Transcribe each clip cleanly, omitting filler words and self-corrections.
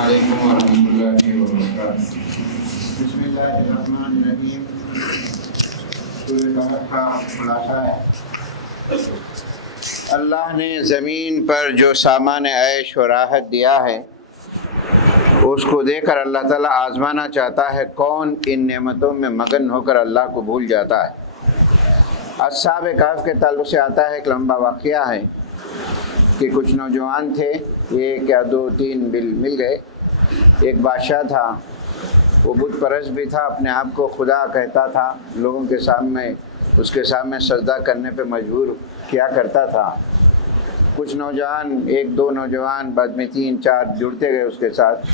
علیکم ورحمۃ اللہ وبرکاتہ۔ بسم اللہ الرحمن الرحیم۔ سورہ کہف کا خلاصہ ہے، اللہ نے زمین پر جو سامان عیش و راحت دیا ہے اس کو دے کر اللہ تعالیٰ آزمانا چاہتا ہے کون ان نعمتوں میں مگن ہو کر اللہ کو بھول جاتا ہے۔ اصحاب کہف کے تعلق سے آتا ہے، ایک لمبا واقعہ ہے کہ کچھ نوجوان تھے، ایک یا دو تین مل گئے۔ ایک بادشاہ تھا، وہ بت پرست بھی تھا، اپنے آپ کو خدا کہتا تھا، لوگوں کے سامنے اس کے سامنے سجدہ کرنے پہ مجبور کیا کرتا تھا۔ کچھ نوجوان، ایک دو نوجوان، بعد میں تین چار جڑتے گئے اس کے ساتھ،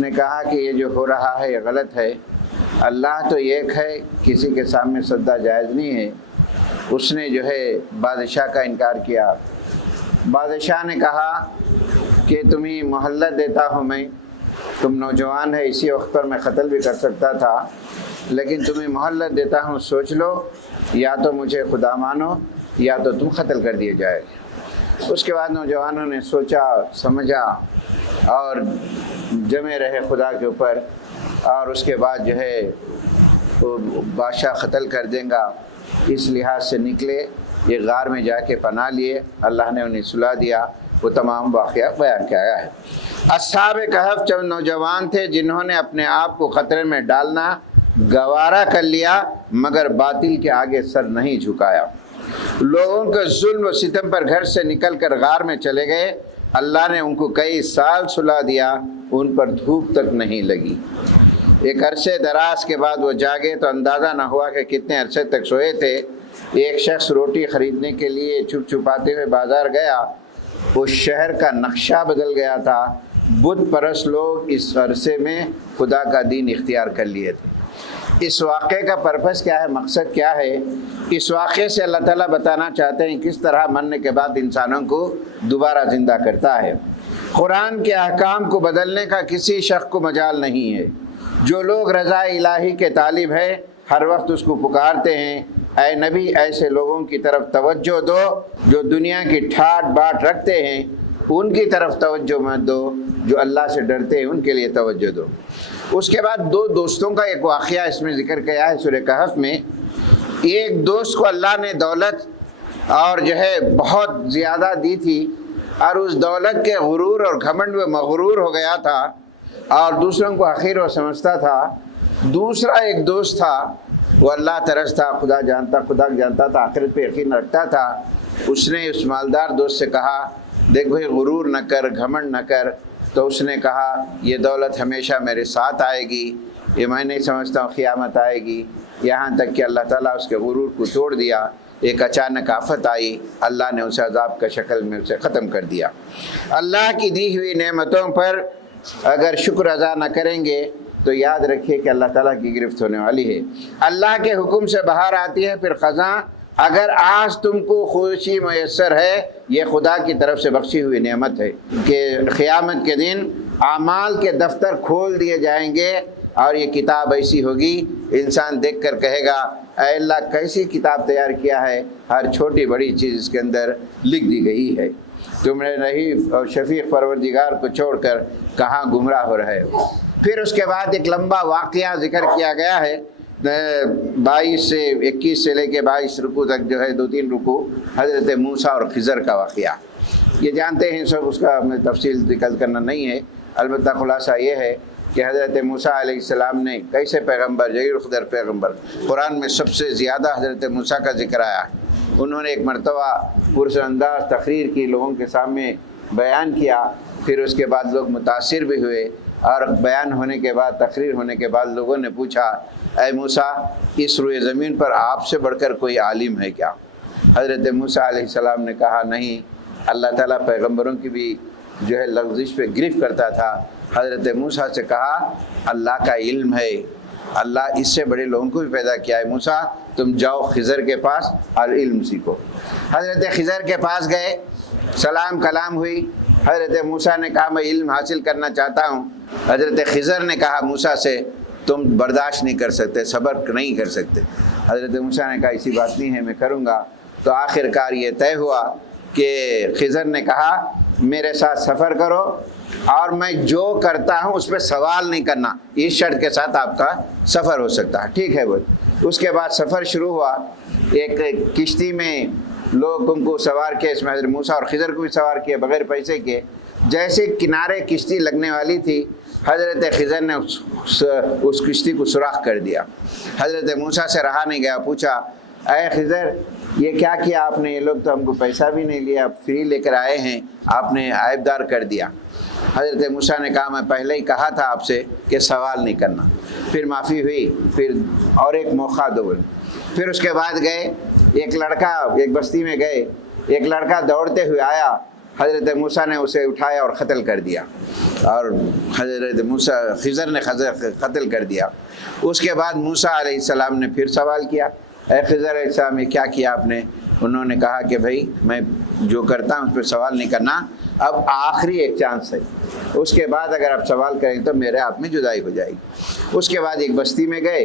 نے کہا کہ یہ جو ہو رہا ہے یہ غلط ہے، اللہ تو ایک ہے، کسی کے سامنے سجدہ جائز نہیں ہے۔ اس نے جو ہے بادشاہ کا انکار کیا۔ بادشاہ نے کہا کہ تمہیں مہلت دیتا ہوں میں، تم نوجوان ہے، اسی وقت پر میں قتل بھی کر سکتا تھا، لیکن تمہیں مہلت دیتا ہوں، سوچ لو، یا تو مجھے خدا مانو یا تو تم قتل کر دیے جائے۔ اس کے بعد نوجوانوں نے سوچا سمجھا اور جمے رہے خدا کے اوپر، اور اس کے بعد جو ہے وہ بادشاہ قتل کر دیں گا اس لحاظ سے نکلے، یہ غار میں جا کے پناہ لیے، اللہ نے انہیں سلا دیا۔ وہ تمام واقعہ بیان کیا گیا ہے۔ اصحاب کہف چند نوجوان تھے جنہوں نے اپنے آپ کو خطرے میں ڈالنا گوارا کر لیا، مگر باطل کے آگے سر نہیں جھکایا۔ لوگوں کے ظلم و ستم پر گھر سے نکل کر غار میں چلے گئے، اللہ نے ان کو کئی سال سلا دیا، ان پر دھوپ تک نہیں لگی۔ ایک عرصے دراز کے بعد وہ جاگے تو اندازہ نہ ہوا کہ کتنے عرصے تک سوئے تھے۔ ایک شخص روٹی خریدنے کے لیے چھپ چھپاتے ہوئے بازار گیا، اس شہر کا نقشہ بدل گیا تھا، بت پرست لوگ اس عرصے میں خدا کا دین اختیار کر لیے تھے۔ اس واقعے کا پرپس کیا ہے، مقصد کیا ہے؟ اس واقعے سے اللہ تعالیٰ بتانا چاہتے ہیں کس طرح مرنے کے بعد انسانوں کو دوبارہ زندہ کرتا ہے۔ قرآن کے احکام کو بدلنے کا کسی شخص کو مجال نہیں ہے۔ جو لوگ رضا الہی کے طالب ہیں ہر وقت اس کو پکارتے ہیں، اے نبی ایسے لوگوں کی طرف توجہ دو جو دنیا کی ٹھاٹ باٹ رکھتے ہیں، ان کی طرف توجہ مت دو، جو اللہ سے ڈرتے ہیں ان کے لیے توجہ دو۔ اس کے بعد دو دوستوں کا ایک واقعہ اس میں ذکر کیا ہے سورہ کہف میں۔ ایک دوست کو اللہ نے دولت اور جو ہے بہت زیادہ دی تھی، اور اس دولت کے غرور اور گھمنڈ میں مغرور ہو گیا تھا اور دوسروں کو حقیر و سمجھتا تھا۔ دوسرا ایک دوست تھا، وہ اللہ ترس تھا، خدا جانتا تھا، آخرت پہ یقین رکھتا تھا۔ اس نے اس مالدار دوست سے کہا، دیکھ بھائی غرور نہ کر، گھمنڈ نہ کر۔ تو اس نے کہا یہ دولت ہمیشہ میرے ساتھ آئے گی، یہ میں نہیں سمجھتا ہوں قیامت آئے گی۔ یہاں تک کہ اللہ تعالیٰ اس کے غرور کو توڑ دیا، ایک اچانک آفت آئی، اللہ نے اسے عذاب کا شکل میں اسے ختم کر دیا۔ اللہ کی دی ہوئی نعمتوں پر اگر شکر ادا نہ کریں گے تو یاد رکھیے کہ اللہ تعالیٰ کی گرفت ہونے والی ہے۔ اللہ کے حکم سے بہار آتی ہے پھر خزاں، اگر آج تم کو خوشی میسر ہے یہ خدا کی طرف سے بخشی ہوئی نعمت ہے کہ قیامت کے دن اعمال کے دفتر کھول دیے جائیں گے اور یہ کتاب ایسی ہوگی انسان دیکھ کر کہے گا اے اللہ کیسی کتاب تیار کیا ہے، ہر چھوٹی بڑی چیز اس کے اندر لکھ دی گئی ہے، تم نے رحیف اور شفیق پروردگار کو چھوڑ کر کہاں گمراہ ہو رہے ہو۔ پھر اس کے بعد ایک لمبا واقعہ ذکر کیا گیا ہے، 22 سے 21 سے لے کے 22 رکوع تک جو ہے 2-3 رکوع، حضرت موسیٰ اور خضر کا واقعہ۔ یہ جانتے ہیں سب، اس کا میں تفصیل ذکر کرنا نہیں ہے، البتہ خلاصہ یہ ہے کہ حضرت موسیٰ علیہ السلام نے کیسے پیغمبر، جلیل القدر پیغمبر، قرآن میں سب سے زیادہ حضرت موسیٰ کا ذکر آیا ہے۔ انہوں نے ایک مرتبہ پرسر انداز تقریر کی، لوگوں کے سامنے بیان کیا، پھر اس کے بعد لوگ متاثر بھی ہوئے، اور بیان ہونے کے بعد، تقریر ہونے کے بعد لوگوں نے پوچھا اے موسیٰ اس روئے زمین پر آپ سے بڑھ کر کوئی عالم ہے کیا؟ حضرت موسیٰ علیہ السلام نے کہا نہیں، اللہ تعالیٰ پیغمبروں کی بھی جو ہے لغزش پہ گرفت کرتا تھا۔ حضرت موسیٰ سے کہا اللہ کا علم ہے، اللہ اس سے بڑے لوگوں کو بھی پیدا کیا ہے، موسیٰ تم جاؤ خضر کے پاس اور علم سیکھو۔ حضرت خضر کے پاس گئے، سلام کلام ہوئی، حضرت موسیٰ نے کہا میں علم حاصل کرنا چاہتا ہوں۔ حضرت خضر نے کہا موسیٰ سے تم برداشت نہیں کر سکتے، صبر نہیں کر سکتے۔ حضرت موسیٰ نے کہا ایسی بات نہیں ہے، میں کروں گا۔ تو آخر کار یہ طے ہوا کہ خضر نے کہا میرے ساتھ سفر کرو اور میں جو کرتا ہوں اس پہ سوال نہیں کرنا، اس شرط کے ساتھ آپ کا سفر ہو سکتا ہے۔ ٹھیک ہے وہ۔ اس کے بعد سفر شروع ہوا، ایک کشتی میں لوگوں کو سوار کیا، اس میں حضرت موسیٰ اور خضر کو بھی سوار کیا بغیر پیسے کے۔ جیسے کنارے کشتی لگنے والی تھی، حضرت خضر نے اس کشتی کو سوراخ کر دیا۔ حضرت موسیٰ سے رہا نہیں گیا، پوچھا اے خضر یہ کیا آپ نے؟ یہ لوگ تو ہم کو پیسہ بھی نہیں لیا، فری لے کر آئے ہیں، آپ نے عیبدار کر دیا۔ حضرت موسیٰ نے کہا میں پہلے ہی کہا تھا آپ سے کہ سوال نہیں کرنا۔ پھر معافی ہوئی، پھر اور ایک موقع دو۔ پھر اس کے بعد گئے، ایک لڑکا، ایک بستی میں گئے، ایک لڑکا دوڑتے ہوئے آیا، حضرت موسیٰ نے اسے اٹھایا اور قتل کر دیا، اور حضرت موسیٰ خضر نے قتل کر دیا۔ اس کے بعد موسیٰ علیہ السلام نے پھر سوال کیا، اے خضر علیہ السلام یہ کیا آپ نے؟ انہوں نے کہا کہ بھائی میں جو کرتا ہوں اس پہ سوال نہیں کرنا، اب آخری ایک چانس ہے، اس کے بعد اگر آپ سوال کریں تو میرے آپ میں جدائی ہو جائے گی۔ اس کے بعد ایک بستی میں گئے،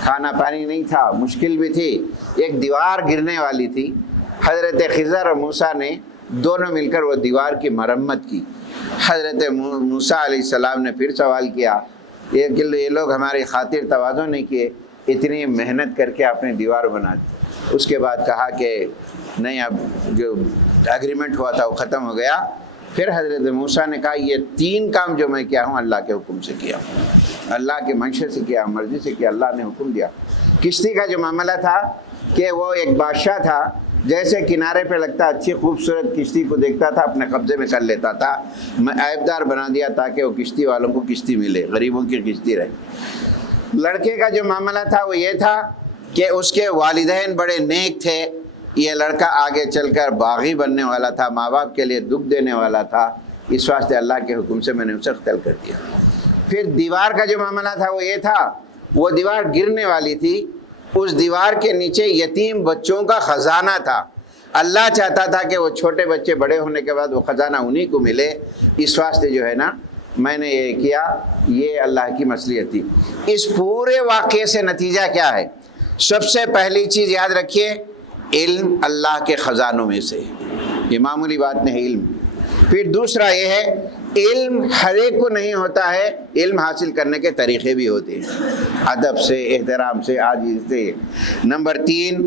کھانا پانی نہیں تھا، مشکل بھی تھی، ایک دیوار گرنے والی تھی۔ حضرت خضر اور موسیٰ نے دونوں مل کر وہ دیوار کی مرمت کی۔ حضرت موسیٰ علیہ السلام نے پھر سوال کیا، یہ لوگ ہماری خاطر تواضع نہیں کیے، اتنی محنت کر کے آپ نے دیوار بنا دی۔ اس کے بعد کہا کہ نہیں، اب جو ایگریمنٹ ہوا تھا وہ ختم ہو گیا۔ پھر حضرت موسیٰ نے کہا یہ 3 کام جو میں کیا ہوں اللہ کے حکم سے کیا ہوں، اللہ کے منشا سے کیا، مرضی سے کیا، اللہ نے حکم دیا۔ کشتی کا جو معاملہ تھا کہ وہ ایک بادشاہ تھا، جیسے کنارے پہ لگتا اچھی خوبصورت کشتی کو دیکھتا تھا اپنے قبضے میں کر لیتا تھا، میں عیبدار بنا دیا تاکہ وہ کشتی والوں کو کشتی ملے، غریبوں کی کشتی رہے۔ لڑکے کا جو معاملہ تھا وہ یہ تھا کہ اس کے والدین بڑے نیک تھے، یہ لڑکا آگے چل کر باغی بننے والا تھا، ماں باپ کے لیے دکھ دینے والا تھا، اس واسطے اللہ کے حکم سے میں نے اسے قتل کر دیا۔ پھر دیوار کا جو معاملہ تھا وہ یہ تھا، وہ دیوار گرنے والی تھی، اس دیوار کے نیچے یتیم بچوں کا خزانہ تھا، اللہ چاہتا تھا کہ وہ چھوٹے بچے بڑے ہونے کے بعد وہ خزانہ انہی کو ملے، اس واسطے جو ہے نا میں نے یہ کیا، یہ اللہ کی مصلحت تھی۔ اس پورے واقعے سے نتیجہ کیا ہے؟ سب سے پہلی چیز یاد رکھیے، علم اللہ کے خزانوں میں سے، یہ معمولی بات نہیں علم۔ پھر دوسرا یہ ہے علم ہر ایک کو نہیں ہوتا ہے، علم حاصل کرنے کے طریقے بھی ہوتے ہیں، ادب سے، احترام سے، عاجزی سے۔ نمبر 3،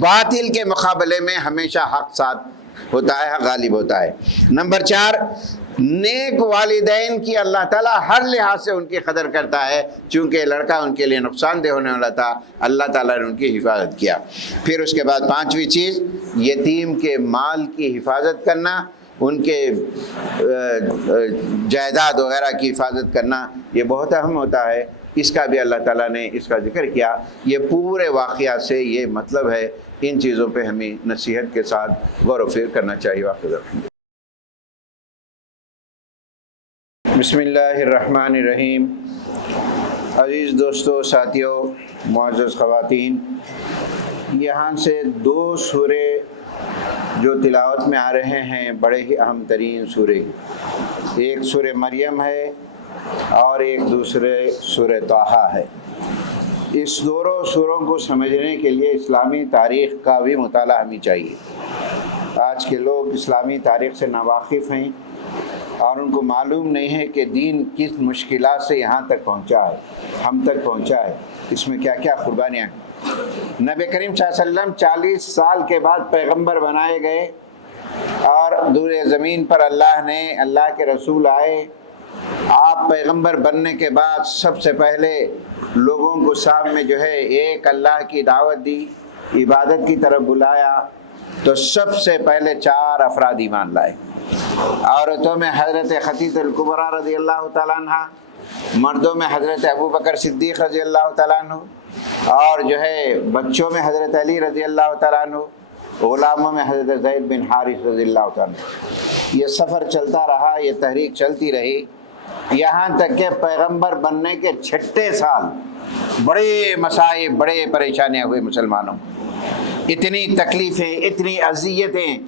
باطل کے مقابلے میں ہمیشہ حق ساتھ ہوتا ہے، حق غالب ہوتا ہے۔ نمبر 4، نیک والدین کی اللہ تعالیٰ ہر لحاظ سے ان کی قدر کرتا ہے، چونکہ لڑکا ان کے لیے نقصان دہ ہونے والا تھا، اللہ تعالیٰ نے ان کی حفاظت کیا۔ پھر اس کے بعد 5ویں چیز، یتیم کے مال کی حفاظت کرنا، ان کے جائیداد وغیرہ کی حفاظت کرنا، یہ بہت اہم ہوتا ہے، اس کا بھی اللہ تعالیٰ نے اس کا ذکر کیا۔ یہ پورے واقعات سے یہ مطلب ہے، ان چیزوں پہ ہمیں نصیحت کے ساتھ غور و فکر کرنا چاہیے۔ بسم اللہ الرحمن الرحیم۔ عزیز دوستو، ساتھیوں، معزز خواتین، یہاں سے 2 سورے جو تلاوت میں آ رہے ہیں بڑے ہی اہم ترین سورے، ایک سورہ مریم ہے اور ایک دوسرے سورہ طٰہٰ ہے۔ اس دونوں سوروں کو سمجھنے کے لیے اسلامی تاریخ کا بھی مطالعہ ہمیں چاہیے۔ آج کے لوگ اسلامی تاریخ سے ناواقف ہیں اور ان کو معلوم نہیں ہے کہ دین کس مشکلات سے یہاں تک پہنچا ہے، ہم تک پہنچا ہے، اس میں کیا کیا قربانیاں ہیں۔ نبی کریم صلی اللہ علیہ وسلم 40 سال کے بعد پیغمبر بنائے گئے اور دور زمین پر اللہ کے رسول آئے۔ آپ پیغمبر بننے کے بعد سب سے پہلے لوگوں کو سامنے جو ہے ایک اللہ کی دعوت دی، عبادت کی طرف بلایا، تو سب سے پہلے 4 افراد ایمان لائے۔ عورتوں میں حضرت خدیجہ الکبریٰ رضی اللہ تعالیٰ عنہ، مردوں میں حضرت ابوبکر صدیق رضی اللہ تعالیٰ عنہ، اور جو ہے بچوں میں حضرت علی رضی اللہ تعالیٰ عنہ، غلاموں میں حضرت زید بن حارث رضی اللہ تعالیٰ عنہ۔ یہ سفر چلتا رہا، یہ تحریک چلتی رہی، یہاں تک کہ پیغمبر بننے کے 6 سال بڑے مسائب، بڑے پریشانیاں ہوئی مسلمانوں کو، اتنی تکلیفیں، اتنی اذیتیں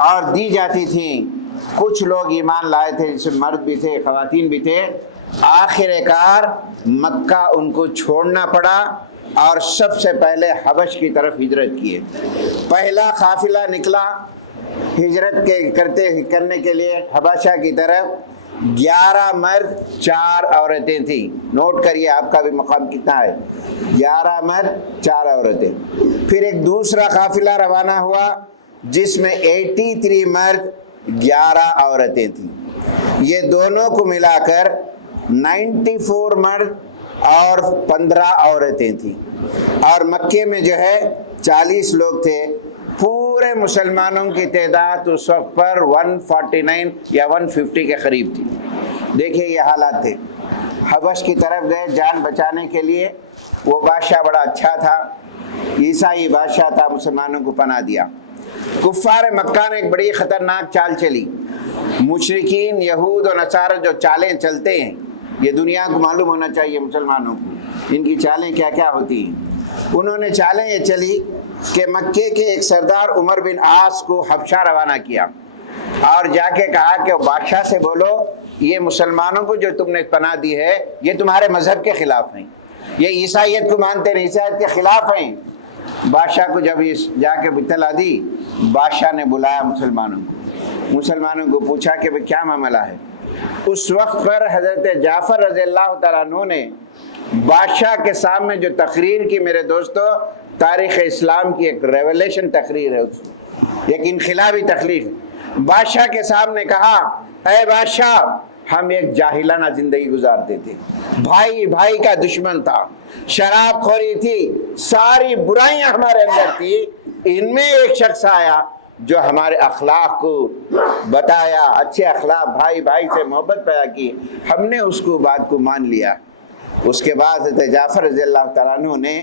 اور دی جاتی تھیں۔ کچھ لوگ ایمان لائے تھے، جس میں مرد بھی تھے، خواتین بھی تھے۔ آخر کار مکہ ان کو چھوڑنا پڑا اور سب سے پہلے حبش کی طرف ہجرت کیے۔ پہلا قافلہ نکلا ہجرت کرنے کے لیے حبشہ کی طرف 11 مرد 4 عورتیں تھیں. نوٹ کریے آپ کا بھی مقام کتنا ہے. 11 مرد 4 عورتیں. پھر ایک دوسرا قافلہ روانہ ہوا جس میں 83 مرد 11 عورتیں تھیں. یہ دونوں کو ملا کر 94 مرد اور 15 عورتیں تھیں. اور مکے میں جو ہے 40 لوگ تھے. پورے مسلمانوں کی تعداد اس وقت پر 149 یا 150 کے قریب تھی. دیکھیے یہ حالات تھے. حبش کی طرف گئے جان بچانے کے لیے. وہ بادشاہ بڑا اچھا تھا, عیسائی بادشاہ تھا, مسلمانوں کو پناہ دیا. کفار مکہ نے ایک بڑی خطرناک چال چلی. مشرکین یہود و نصارہ جو چالیں چلتے ہیں, یہ دنیا کو معلوم ہونا چاہیے مسلمانوں کو ان کی چالیں کیا کیا ہوتی ہیں. انہوں نے چالیں یہ چلی کہ مکے کے ایک سردار عمر بن عاص کو حبشہ روانہ کیا اور جا کے کہا کہ بادشاہ سے بولو یہ مسلمانوں کو جو تم نے پناہ دی ہے یہ تمہارے مذہب کے خلاف ہیں, یہ عیسائیت کو مانتے نہیں, عیسائیت کے خلاف ہیں. بادشاہ کو جب جا کے اطلاع دی, بادشاہ نے بلایا مسلمانوں کو پوچھا کہ کیا معاملہ ہے. اس وقت پر حضرت جعفر رضی اللہ تعالیٰ عنہ نے بادشاہ کے سامنے جو تقریر کی, میرے دوستو تاریخ اسلام کی ایک ریولیشن تقریر ہے, ایک انقلابی تقریر. بادشاہ کے سامنے کہا, اے بادشاہ ہم ایک جاہلانہ زندگی گزارتے تھے, بھائی بھائی کا دشمن تھا, شراب خوری تھی, ساری برائیاں ہمارے اندر تھی. ان میں ایک شخص آیا جو ہمارے اخلاق کو بتایا, اچھے اخلاق, بھائی بھائی سے محبت پیدا کی, ہم نے اس کو بات کو مان لیا. اس کے بعد حضرت جعفر رضی اللہ تعالیٰ عنہ نے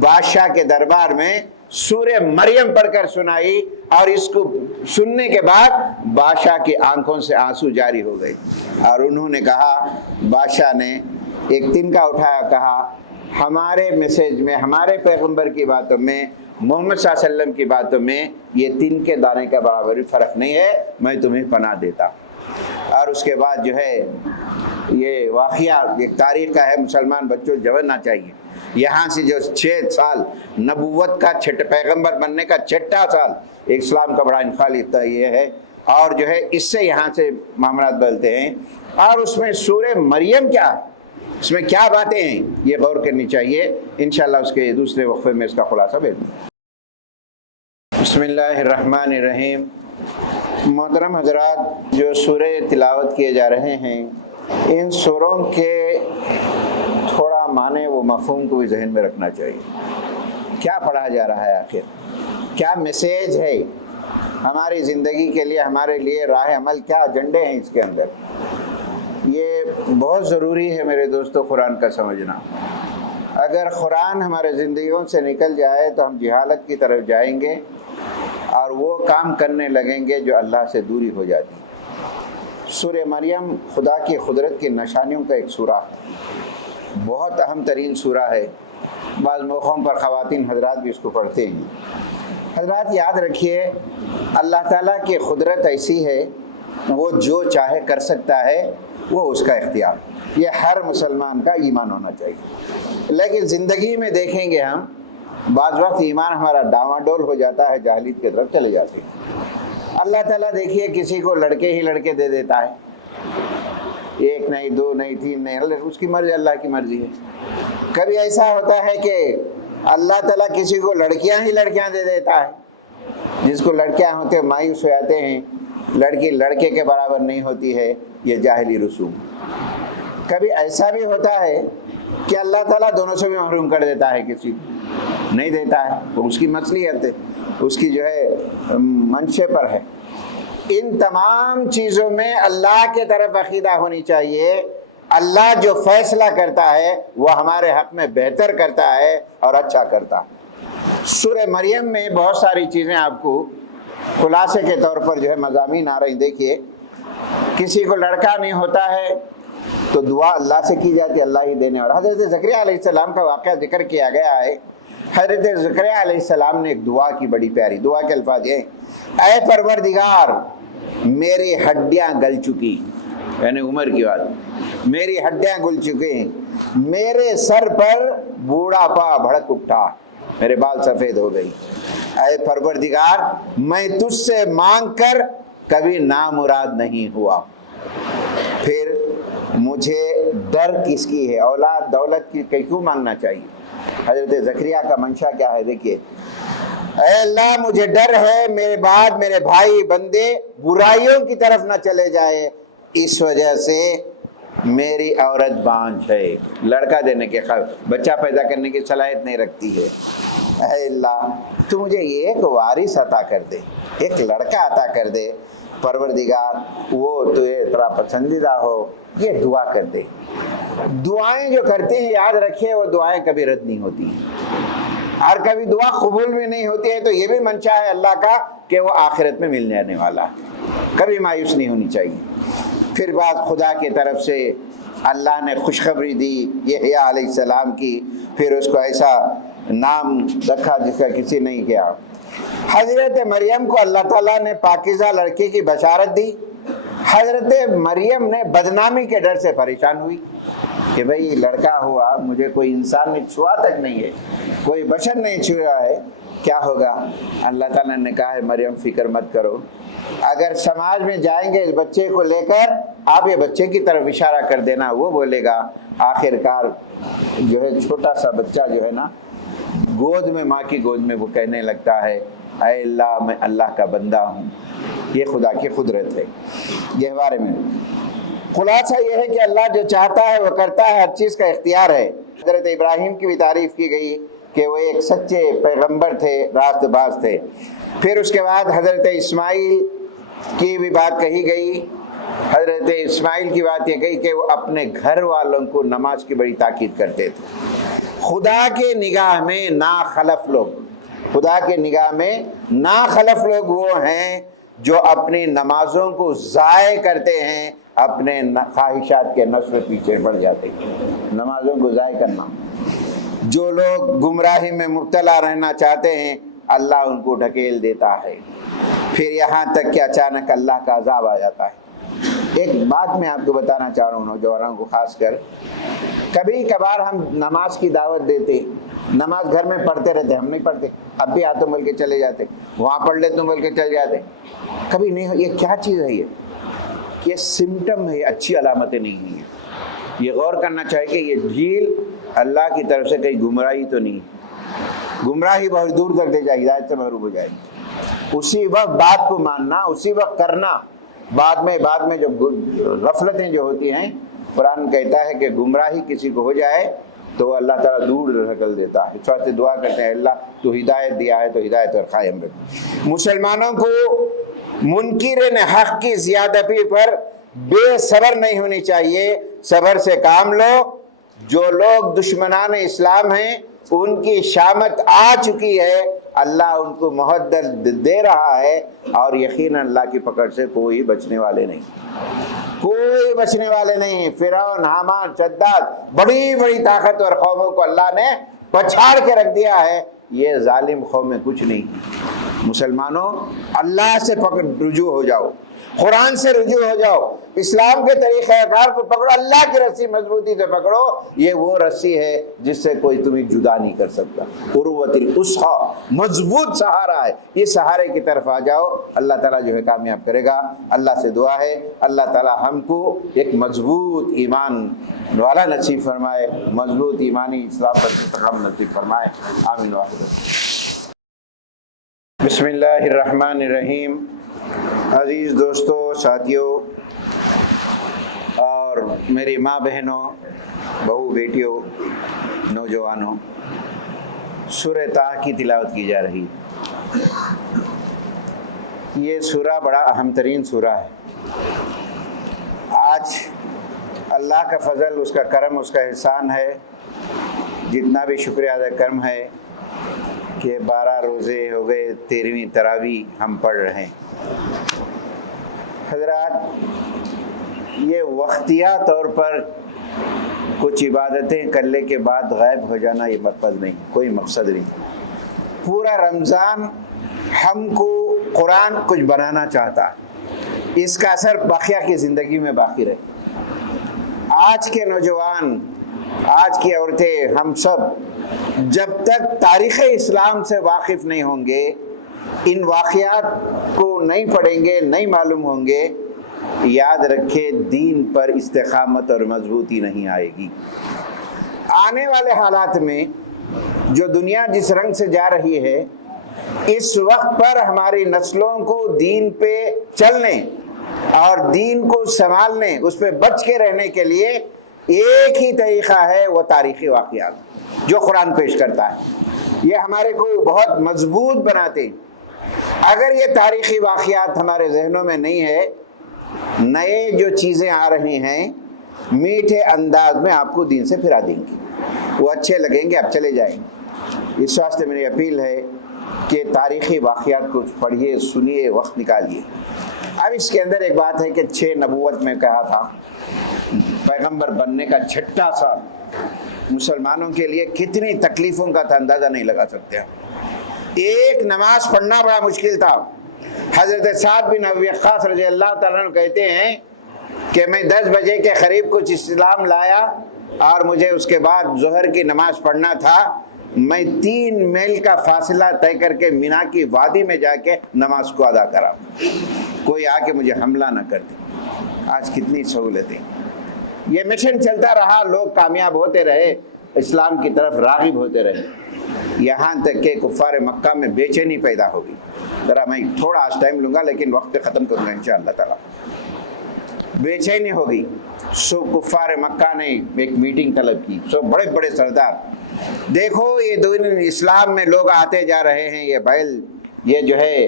بادشاہ کے دربار میں سورہ مریم پڑھ کر سنائی اور اس کو سننے کے بعد بادشاہ کی آنکھوں سے آنسو جاری ہو گئے. اور انہوں نے کہا, بادشاہ نے ایک تنکا اٹھایا, کہا ہمارے میسج میں, ہمارے پیغمبر کی باتوں میں, محمد صلی اللہ علیہ وسلم کی باتوں میں یہ تن کے دانے کا برابر بھی فرق نہیں ہے, میں تمہیں پناہ دیتا. اور اس کے بعد جو ہے یہ واقعہ ایک تاریخ کا ہے, مسلمان بچوں جوڑنا چاہیے. یہاں سے جو 6 سال نبوت کا پیغمبر بننے کا 6واں سال اسلام کا بڑا انقلاب یہ ہے, اور جو ہے اس سے یہاں سے معاملات بدلتے ہیں. اور اس میں سورہ مریم کیا ہے, اس میں کیا باتیں ہیں, یہ غور کرنی چاہیے. انشاءاللہ اس کے دوسرے وقفے میں اس کا خلاصہ بھیج. بسم اللہ الرحمن الرحیم. محترم حضرات, جو سورہ تلاوت کیے جا رہے ہیں ان سوروں کے تھوڑا معنی و مفہوم کو بھی ذہن میں رکھنا چاہیے. کیا پڑھا جا رہا ہے, آخر کیا میسیج ہے ہماری زندگی کے لیے, ہمارے لیے راہ عمل, کیا ایجنڈے ہیں اس کے اندر. یہ بہت ضروری ہے میرے دوستو قرآن کا سمجھنا. اگر قرآن ہمارے زندگیوں سے نکل جائے تو ہم جہالت کی طرف جائیں گے اور وہ کام کرنے لگیں گے جو اللہ سے دوری ہو جاتی. سورہ مریم خدا کی قدرت کی نشانیوں کا ایک سورہ, بہت اہم ترین سورہ ہے. بعض موقعوں پر خواتین حضرات بھی اس کو پڑھتے ہیں. حضرات یاد رکھیے, اللہ تعالیٰ کی قدرت ایسی ہے, وہ جو چاہے کر سکتا ہے, وہ اس کا اختیار. یہ ہر مسلمان کا ایمان ہونا چاہیے. لیکن زندگی میں دیکھیں گے ہم بعض وقت ایمان ہمارا ڈاواڈول ہو جاتا ہے, جاہلیت کی طرف چلے جاتے ہیں. اللہ تعالیٰ دیکھیے کسی کو لڑکے ہی لڑکے دے دیتا ہے, 1 نہیں 2 نہیں 3 نہیں, اس کی مرضی, اللہ کی مرضی ہے. کبھی ایسا ہوتا ہے کہ اللہ تعالیٰ کسی کو لڑکیاں ہی لڑکیاں دے دیتا ہے, جس کو لڑکیاں ہوتے ہیں مایوس ہو جاتے ہیں, لڑکی لڑکے کے برابر نہیں ہوتی ہے, یہ جاہلی رسوم. کبھی ایسا بھی ہوتا ہے کہ اللہ تعالیٰ دونوں سے بھی محروم کر دیتا ہے, کسی کو نہیں دیتا ہے, تو اس کی مصلحت ہے, اس کی جو ہے منشے پر ہے. ان تمام چیزوں میں اللہ کے طرف عقیدہ ہونی چاہیے. اللہ جو فیصلہ کرتا ہے وہ ہمارے حق میں بہتر کرتا ہے اور اچھا کرتا. سورہ مریم میں بہت ساری چیزیں آپ کو خلاصے کے طور پر جو ہے مضامین آ رہی. دیکھیے, کسی کو لڑکا نہیں ہوتا ہے تو دعا اللہ سے کی جاتی ہے, اللہ ہی دینے والا. حضرت زکریا علیہ السلام کا واقعہ ذکر کیا گیا ہے. حضرت زکریا علیہ السلام نے ایک دعا کی, بڑی پیاری دعا کے الفاظ یہ, اے پروردگار میری ہڈیاں گل چکی, یعنی عمر کی بات, میری ہڈیاں گل چکی ہیں, میرے سر پر بوڑھا پا بھڑک اٹھا, میرے بال سفید ہو گئی, اے پروردگار میں تجھ سے مانگ کر کبھی نامراد نہیں ہوا، پھر مجھے ڈر کس کی ہے؟ اولاد دولت کی کیوں مانگنا چاہیے؟ حضرت زکریا کا منشا کیا ہے؟ دیکھیے، اے اللہ مجھے ڈر ہے میرے بعد میرے بھائی بندے برائیوں کی طرف نہ چلے جائے، اس وجہ سے میری عورت بانجھ ہے، لڑکا دینے کے بچہ پیدا کرنے کی صلاحیت نہیں رکھتی ہے۔ اے اللہ تو مجھے ایک وارث عطا کر دے، ایک لڑکا عطا کر دے پروردگار، وہ تجھے تیرا پسندیدہ ہو، یہ دعا کر دے۔ دعائیں جو کرتے ہیں یاد رکھیں وہ دعائیں کبھی رد نہیں ہوتی، اور کبھی دعا قبول بھی نہیں ہوتی ہے، تو یہ بھی منشا ہے اللہ کا کہ وہ آخرت میں مل جانے والا ہے، کبھی مایوس نہیں ہونی چاہیے۔ پھر بات خدا کی طرف سے اللہ نے خوشخبری دی یحییٰ علیہ السلام کی، پھر اس کو ایسا نام رکھا جس کا کسی نہیں کیا۔ حضرت مریم کو اللہ تعالیٰ نے پاکیزہ لڑکے کی بشارت دی، حضرت مریم نے بدنامی کے ڈر سے پریشان ہوئی کہ بھئی لڑکا ہوا، مجھے کوئی انسان نے چھوا تک نہیں ہے، کوئی بشر نہیں چھوا ہے، کیا ہوگا؟ اللہ تعالیٰ نے کہا ہے مریم فکر مت کرو، اگر سماج میں جائیں گے اس بچے کو لے کر، آپ یہ بچے کی طرف اشارہ کر دینا، وہ بولے گا۔ آخر کار جو ہے چھوٹا سا بچہ جو ہے نا گود میں، ماں کی گود میں وہ کہنے لگتا ہے اے اللہ میں اللہ کا بندہ ہوں۔ یہ خدا کی قدرت ہے گہوارے میں۔ خلاصہ یہ ہے کہ اللہ جو چاہتا ہے وہ کرتا ہے، ہر چیز کا اختیار ہے۔ حضرت ابراہیم کی بھی تعریف کی گئی کہ وہ ایک سچے پیغمبر تھے، راست باز تھے۔ پھر اس کے بعد حضرت اسماعیل کی بھی بات کہی گئی۔ حضرت اسماعیل کی بات یہ کہی کہ وہ اپنے گھر والوں کو نماز کی بڑی تاکید کرتے تھے۔ خدا کے نگاہ میں ناخلف لوگ، خدا کے نگاہ میں ناخلف لوگ وہ ہیں جو اپنی نمازوں کو ضائع کرتے ہیں، اپنے خواہشات کے نفس میں پیچھے پڑ جاتے ہیں۔ نمازوں کو ضائع کرنا، جو لوگ گمراہی میں مبتلا رہنا چاہتے ہیں اللہ ان کو ڈھکیل دیتا ہے، پھر یہاں تک کہ اچانک اللہ کا عذاب آ جاتا ہے۔ ایک بات میں آپ کو بتانا چاہ رہا ہوں نوجوانوں کو خاص کر، کبھی کبھار ہم نماز کی دعوت دیتے، نماز گھر میں پڑھتے رہتے، ہم نہیں پڑھتے، اب بھی آتے بول کے چلے جاتے، وہاں پڑھ لیتے بول کے چلے جاتے، کبھی نہیں۔ یہ کیا چیز ہے؟ یہ سمٹم ہے، اچھی علامتیں نہیں ہیں۔ یہ غور کرنا چاہیے کہ یہ جھیل اللہ کی طرف سے کہیں گمراہی تو نہیں ہے، گمراہی بہت دور تک لے جائے، ہدایت سے محروم ہو جائے گی۔ اسی وقت بات کو ماننا، اسی وقت کرنا، بعد میں جو غفلتیں جو ہوتی ہیں، قرآن کہتا ہے کہ گمراہی کسی کو ہو جائے تو اللہ تعالیٰ دور ڈھکل دیتا ہے۔ اس وقت دعا کرتے ہیں اللہ تو ہدایت دیا ہے تو ہدایت اور قائم رکھ۔ مسلمانوں کو منکرین حق کی زیادتی پر بے صبر نہیں ہونی چاہیے، صبر سے کام لو۔ جو لوگ دشمنان اسلام ہیں ان کی شامت آ چکی ہے، اللہ ان کو مہدت دے رہا ہے، اور یقیناً اللہ کی پکڑ سے کوئی بچنے والے نہیں، کوئی بچنے والے نہیں۔ فرعون، حامان، شداد، بڑی بڑی طاقت اور قوموں کو اللہ نے پچھاڑ کے رکھ دیا ہے، یہ ظالم قومیں کچھ نہیں۔ مسلمانوں اللہ سے رجوع ہو جاؤ، قرآن سے رجوع ہو جاؤ، اسلام کے طریقہ کار کو پکڑو، اللہ کی رسی مضبوطی سے پکڑو، یہ وہ رسی ہے جس سے کوئی تمہیں جدا نہیں کر سکتا۔ عروۃ الوثقی، مضبوط سہارا ہے، یہ سہارے کی طرف آ جاؤ، اللہ تعالیٰ جو ہے کامیاب کرے گا۔ اللہ سے دعا ہے اللہ تعالیٰ ہم کو ایک مضبوط ایمان والا نصیب فرمائے، مضبوط ایمانی اسلام پر استقامت نصیب فرمائے، آمین واخر۔ بسم اللہ الرحمن الرحیم۔ عزیز دوستو، ساتھیوں اور میری ماں بہنوں، بہو بیٹیوں، نوجوانوں، سورہ طٰہٰ کی تلاوت کی جا رہی ہے۔ یہ سورہ بڑا اہم ترین سورہ ہے۔ آج اللہ کا فضل، اس کا کرم، اس کا احسان ہے، جتنا بھی شکریہ ادا کرم ہے کہ 12 روزے ہو گئے، 13ویں تراویح ہم پڑھ رہے ہیں۔ حضرات، یہ وقتیہ طور پر کچھ عبادتیں کرنے کے بعد غائب ہو جانا یہ مقصد نہیں، کوئی مقصد نہیں۔ پورا رمضان ہم کو قرآن کچھ بنانا چاہتا، اس کا اثر باقیہ کی زندگی میں باقی رہے۔ آج کے نوجوان، آج کی عورتیں، ہم سب جب تک تاریخ اسلام سے واقف نہیں ہوں گے، ان واقعات کو نہیں پڑھیں گے، نہیں معلوم ہوں گے، یاد رکھے دین پر استقامت اور مضبوطی نہیں آئے گی۔ آنے والے حالات میں جو دنیا جس رنگ سے جا رہی ہے، اس وقت پر ہماری نسلوں کو دین پہ چلنے اور دین کو سنبھالنے، اس پہ بچ کے رہنے کے لیے ایک ہی طریقہ ہے، وہ تاریخی واقعات جو قرآن پیش کرتا ہے۔ یہ ہمارے کو بہت مضبوط بناتے ہیں۔ اگر یہ تاریخی واقعات ہمارے ذہنوں میں نہیں ہے، نئے جو چیزیں آ رہی ہیں میٹھے انداز میں آپ کو دین سے پھرا دیں گے، وہ اچھے لگیں گے، آپ چلے جائیں گے۔ اس واسطے میری اپیل ہے کہ تاریخی واقعات کو پڑھیے، سنیے، وقت نکالیے۔ اب اس کے اندر ایک بات ہے کہ 6 نبوت میں کہا تھا، پیغمبر بننے کا 6واں سال مسلمانوں کے لیے کتنی تکلیفوں کا تھا، اندازہ نہیں لگا سکتے۔ ایک نماز پڑھنا بڑا مشکل تھا۔ حضرت سعد بن ابی وقاص رضی اللہ تعالیٰ عنہ کہتے ہیں کہ میں 10 بجے کے قریب کچھ اسلام لایا اور مجھے اس کے بعد ظہر کی نماز پڑھنا تھا، میں 3 میل کا فاصلہ طے کر کے مینا کی وادی میں جا کے نماز کو ادا کرا، کوئی آ کے مجھے حملہ نہ کر دے۔ آج کتنی سہولتیں، یہ مشن چلتا رہا، لوگ کامیاب ہوتے رہے، اسلام کی طرف راغب ہوتے رہے، یہاں تک کہ کفار مکہ میں بے چینی پیدا ہوگی۔ ذرا میں تھوڑا آج ٹائم لوں گا لیکن وقت پہ ختم کروں گا انشاءاللہ تعالیٰ۔ بے چینی ہوگی، سب کفار مکہ نے ایک میٹنگ طلب کی، سب بڑے بڑے سردار، دیکھو یہ دین اسلام میں لوگ آتے جا رہے ہیں، یہ بیل یہ جو ہے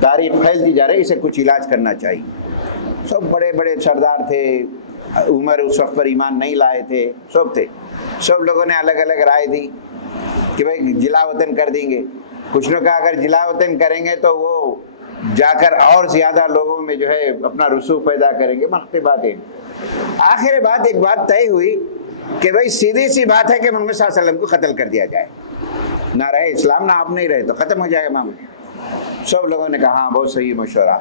تاریخ پھیلتی جا رہی، اسے کچھ علاج کرنا چاہیے۔ سب بڑے بڑے سردار تھے، عمر اس وقت پر ایمان نہیں لائے تھے، سب تھے، سب لوگوں نے الگ الگ رائے دی کہ بھائی جلا وطن کر دیں گے۔ کچھ نے کہا اگر جلا وطن کریں گے تو وہ جا کر اور زیادہ لوگوں میں جو ہے اپنا رسوخ پیدا کریں گے، مختلف باتیں۔ آخر بات ایک بات طے ہوئی کہ بھائی سیدھی سی بات ہے کہ محمد صلی اللہ علیہ وسلم کو قتل کر دیا جائے، نہ رہے اسلام نہ آپ نہیں رہے تو ختم ہو جائے گا معاملہ۔ سب لوگوں نے کہا ہاں بہت صحیح مشورہ،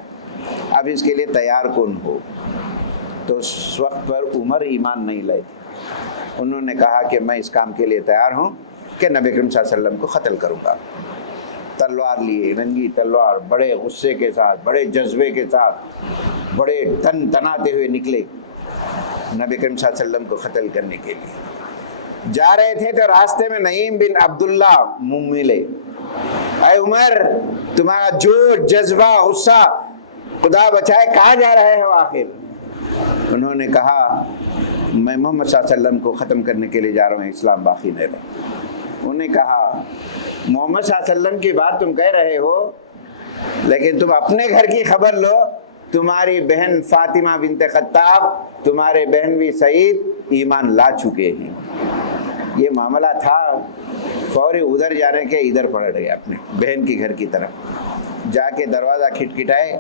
اب اس کے لیے تیار کون ہو؟ تو اس وقت پر عمر ایمان نہیں لائے تھے، انہوں نے کہا کہ میں اس کام کے لیے تیار ہوں کہ نبی کریم صلی اللہ علیہ وسلم کو قتل کروں گا۔ تلوار لیے، رنگی تلوار، بڑے غصے کے ساتھ، بڑے جذبے کے ساتھ، بڑے تن تناتے ہوئے نکلے نبی کریم صلی اللہ علیہ وسلم کو قتل کرنے کے لیے۔ جا رہے تھے تو راستے میں نعیم بن عبداللہ ملے، اے عمر تمہارا جوش، جذبہ، غصہ خدا بچائے کہاں جا رہے ہو آخر؟ انہوں نے کہا میں محمد صلی اللہ علیہ وسلم کو ختم کرنے کے لیے جا رہا ہوں، اسلام باقی نہیں رہے۔ انہوں نے کہا محمد صلی اللہ علیہ وسلم کی بات تم کہہ رہے ہو لیکن تم اپنے گھر کی خبر لو، تمہاری بہن فاطمہ بنت خطاب، تمہارے بہن بھی سعید ایمان لا چکے ہیں۔ یہ معاملہ تھا، فوری ادھر جانے کے ادھر پڑ گئے اپنے بہن کی گھر کی طرف، جا کے دروازہ کھٹکھٹائے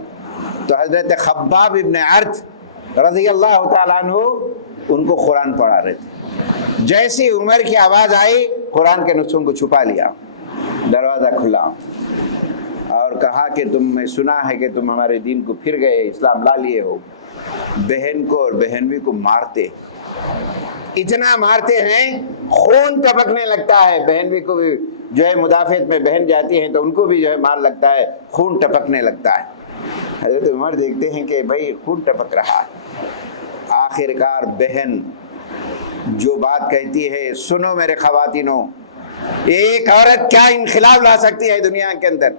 تو حضرت خباب ابن ارت رضی اللہ تعالیٰ عنہ ان کو قرآن پڑھا رہے تھے۔ جیسی عمر کی آواز آئی قرآن کے نسخوں کو چھپا لیا، دروازہ کھلا اور کہا کہ تم میں سنا ہے کہ تم ہمارے دین کو پھر گئے، اسلام لا لیے ہو۔ بہن کو اور بہنوی کو مارتے، اتنا مارتے ہیں خون ٹپکنے لگتا ہے، بہنوی کو بھی جو ہے مدافعت میں بہن جاتی ہیں تو ان کو بھی جو ہے مار لگتا ہے، خون ٹپکنے لگتا ہے۔ حضرت عمر دیکھتے ہیں کہ بھائی خون ٹپک رہا ہے، آخر کار بہن جو بات کہتی ہے، سنو میرے خواتینوں، ایک عورت کیا انقلاب لا سکتی ہے دنیا کے اندر،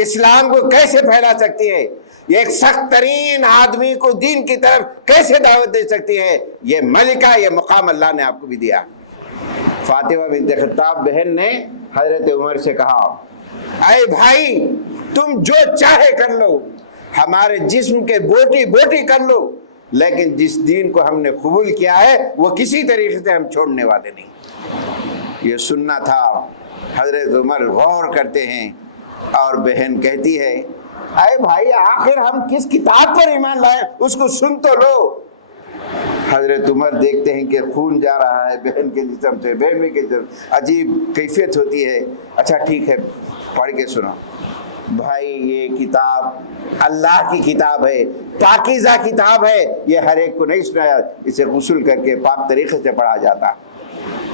اسلام کو کیسے پھیلا سکتی ہے، یہ ایک سخت ترین آدمی کو دین کی طرف کیسے دعوت دے سکتی ہے، یہ ملکہ، یہ مقام اللہ نے آپ کو بھی دیا۔ فاطمہ بنت خطاب بہن نے حضرت عمر سے کہا اے بھائی تم جو چاہے کر لو، ہمارے جسم کے بوٹی بوٹی کر لو، لیکن جس دین کو ہم نے قبول کیا ہے وہ کسی طریقے سے ہم چھوڑنے والے نہیں۔ یہ سننا تھا۔ حضرت عمر غور کرتے ہیں اور بہن کہتی ہے اے بھائی آخر ہم کس کتاب پر ایمان لائے، اس کو سن تو لو۔ حضرت عمر دیکھتے ہیں کہ خون جا رہا ہے بہن کے جسم سے، بہن کے جسم، عجیب کیفیت ہوتی ہے۔ اچھا ٹھیک ہے پڑھ کے سنو۔ بھائی یہ کتاب اللہ کی کتاب ہے، پاکیزہ کتاب ہے، یہ ہر ایک کو نہیں سنایا، اسے غسل کر کے پاک طریقے سے پڑھا جاتا،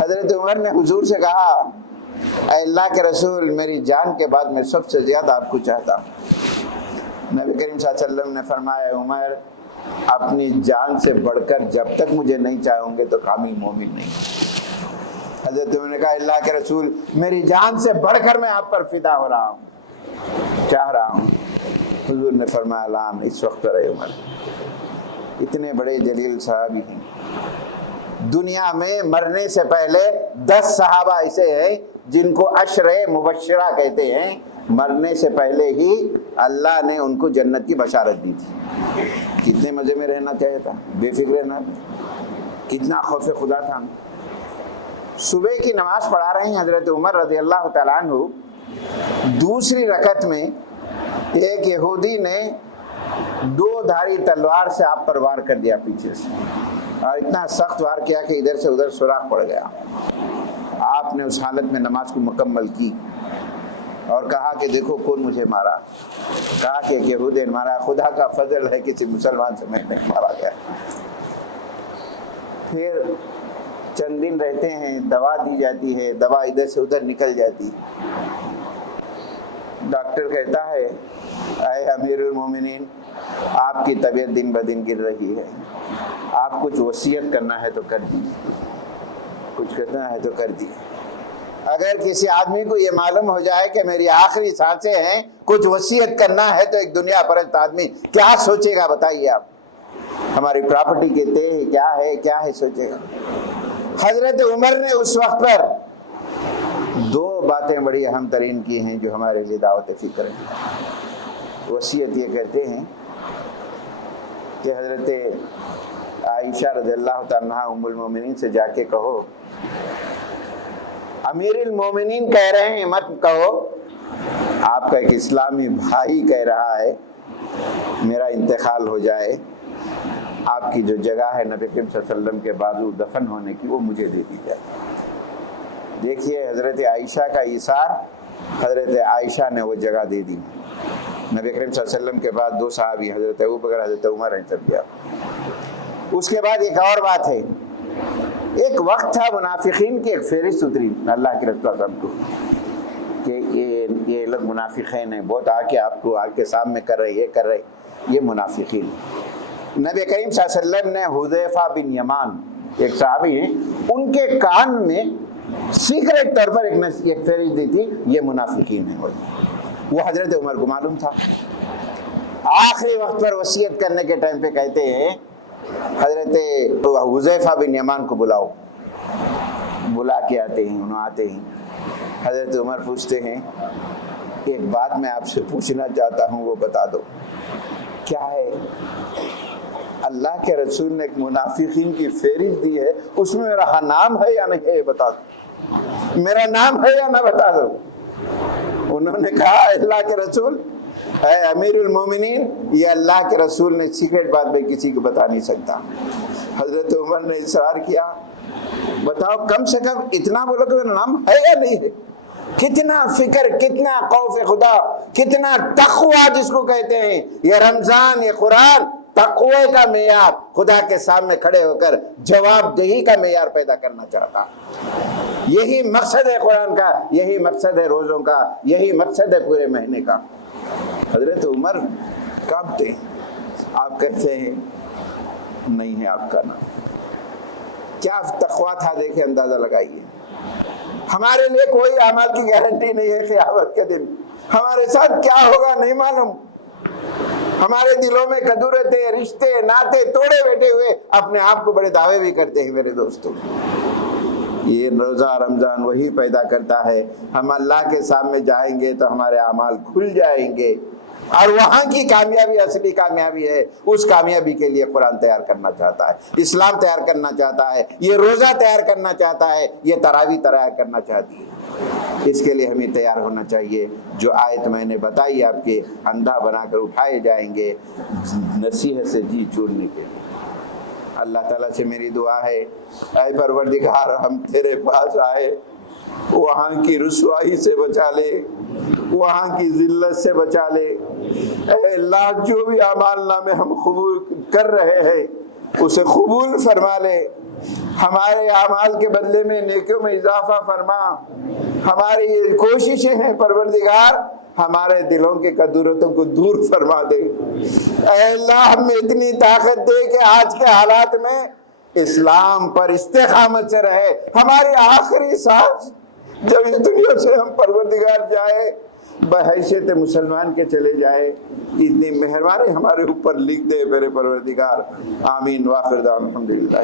حضرت عمر نے حضور سے کہا اے اللہ کے رسول میری جان کے بعد میں سب سے زیادہ آپ کو چاہتا ہوں۔ نبی کریم صلی اللہ علیہ وسلم نے فرمایا عمر اپنی جان سے بڑھ کر جب تک مجھے نہیں چاہوں گے تو کامل مومن نہیں۔ حضرت عمر نے کہا اللہ کے رسول میری جان سے بڑھ کر میں آپ پر فدا ہو رہا ہوں، چاہ رہا ہوں۔ حضور نے فرمایا لان اس وقت پر اے عمر، اتنے بڑے جلیل صحابی ہیں، دنیا میں مرنے سے پہلے 10 صحابہ ایسے ہیں جن کو عشر مبشرہ کہتے ہیں، مرنے سے پہلے ہی اللہ نے ان کو جنت کی بشارت دی تھی۔ کتنے مزے میں رہنا چاہیے تھا، بے فکر رہنا تھا، کتنا خوف خدا تھا۔ صبح کی نماز پڑھا رہے ہیں حضرت عمر رضی اللہ تعالیٰ عنہ، دوسری رکعت میں ایک یہودی نے 2 دھاری تلوار سے آپ پر وار کر دیا پیچھے سے، اور اتنا سخت وار کیا کہ ادھر سے ادھر سوراخ پڑ گیا۔ آپ نے اس حالت میں نماز کو مکمل کی اور کہا کہ دیکھو کون مجھے مارا، کہا کہ ایک یہودی نے مارا، خدا کا فضل ہے کسی مسلمان سے میں نہیں مارا گیا۔ پھر چند دن رہتے ہیں، دوا دی جاتی ہے، دوا ادھر سے ادھر نکل جاتی، ڈاکٹر کہتا ہے اے امیر المومنین آپ کی طبیعت دن بدن گر رہی ہے، آپ کچھ وصیت کرنا ہے تو کر دیجیے، کچھ کرنا ہے تو کر دیجیے۔ اگر کسی آدمی کو یہ معلوم ہو جائے کہ میری آخری سانسیں ہیں، کچھ وصیت کرنا ہے، تو ایک دنیا پرست آدمی کیا سوچے گا بتائیے آپ؟ ہماری پراپرٹی کہتے ہیں کیا ہے سوچے گا۔ حضرت عمر نے اس وقت پر 2 باتیں بڑی اہم ترین کی ہیں جو ہمارے لیے دعوت فکر ہے۔ وصیت یہ کرتے ہیں کہ حضرت عائشہ رضی اللہ تعالیٰ عنہا ام المومنین سے جا کے کہو امیر المومنین کہہ رہے ہیں مت کہو، آپ کا ایک اسلامی بھائی کہہ رہا ہے میرا انتقال ہو جائے، آپ کی جو جگہ ہے نبی کریم صلی اللہ علیہ وسلم کے بازو دفن ہونے کی وہ مجھے دے دی جائے۔ دیکھیے حضرت عائشہ کا ایثار، حضرت عائشہ نے وہ جگہ دے دی۔ نبی کریم صلی اللہ علیہ وسلم کے بعد 2 صحابی حضرت ابوبکر حضرت عمر ہیں سب گیا۔ اس کے بعد ایک اور بات ہے، ایک وقت تھا منافقین کی ایک فہرست اتری اللہ کے رسول صاحب کو کہ یہ لوگ منافقین ہیں، بہت آ کے سامنے کر رہے، یہ کر رہے، یہ منافقین۔ نبی کریم صلی اللہ علیہ وسلم نے حذیفہ بن یمان ایک صحابی ہیں، ان کے کان میں سیکریٹ طور پر ایک فہرست دی تھی، یہ منافقین ہیں۔ وہ حضرت عمر کو معلوم تھا۔ آخری وقت پر وصیت کرنے کے ٹائم پہ کہتے ہیں حضرت حذیفہ بن یمان کو بلاؤ، بلا کے آتے ہیں، انہوں آتے ہیں۔ حضرت عمر پوچھتے ہیں ایک بات میں آپ سے پوچھنا چاہتا ہوں، وہ بتا دو کیا ہے؟ اللہ کے رسول نے ایک منافقین کی فہرست دی ہے، اس میں میرا نام ہے یا نہیں ہے بتا دو، میرا نام ہے یا نہ بتا دو۔ انہوں نے کہا اللہ کے رسول اے امیر المومنین یہ اللہ کے رسول نے سیکریٹ بات میں کسی کو بتا نہیں سکتا۔ حضرت عمر نے اصرار کیا بتاؤ کم سے کم اتنا بولو کہ میرا نام ہے یا نہیں ہے۔ کتنا فکر، کتنا خوف خدا، کتنا تقوی جس کو کہتے ہیں۔ یہ رمضان، یہ قرآن تقوی کا معیار، خدا کے سامنے کھڑے ہو کر جواب دہی کا معیار پیدا کرنا چاہتا۔ یہی مقصد ہے قرآن کا، یہی مقصد ہے روزوں کا، یہی مقصد ہے پورے مہینے کا۔ حضرت عمر کانپتے ہیں، آپ کہتے ہیں نہیں ہے آپ کا نام۔ کیا تقوی تھا، دیکھیں اندازہ لگائیے۔ ہمارے لیے کوئی اعمال کی گارنٹی نہیں ہے قیامت کے دن، ہمارے ساتھ کیا ہوگا نہیں معلوم۔ ہمارے دلوں میں کدورتیں، رشتے، ناطے توڑے بیٹھے ہوئے اپنے آپ کو بڑے دعوے بھی کرتے ہیں میرے دوستوں۔ یہ روزہ رمضان وہی پیدا کرتا ہے، ہم اللہ کے سامنے جائیں گے تو ہمارے اعمال کھل جائیں گے، اور وہاں کی کامیابی اصلی کامیابی ہے۔ اس کامیابی کے لیے قرآن تیار کرنا چاہتا ہے، اسلام تیار کرنا چاہتا ہے، یہ روزہ تیار کرنا چاہتا ہے، یہ تراویح تیار کرنا چاہتی ہے۔ اس کے لیے ہمیں تیار ہونا چاہیے۔ جو آیت میں نے بتائی آپ کے اندھا بنا کر اٹھائے جائیں گے نصیحت سے جی چورنے کے لیے۔ اللہ تعالیٰ سے میری دعا ہے اے پروردگار ہم تیرے پاس آئے، وہاں کی رسوائی سے بچا لے، وہاں کی ذلت سے بچا لے۔ اے اللہ جو بھی اعمال نامے ہم قبول کر رہے ہیں اسے قبول فرما لے۔ ہمارے اعمال کے بدلے میں نیکیوں میں اضافہ فرما. ہماری یہ کوششیں ہیں پروردگار ہمارے دلوں کے کدورتوں کو دور فرما دے. اے اللہ ہمیں اتنی طاقت دے کہ آج کے حالات میں اسلام پر استقامت سے رہے. ہماری آخری سانس جب اس دنیا سے ہم پروردگار جائے بحیثیت مسلمان کے چلے جائے, اتنی مہربانی ہمارے اوپر لکھ دے میرے پروردگار. آمین. وآخر دعوانا الحمدللہ.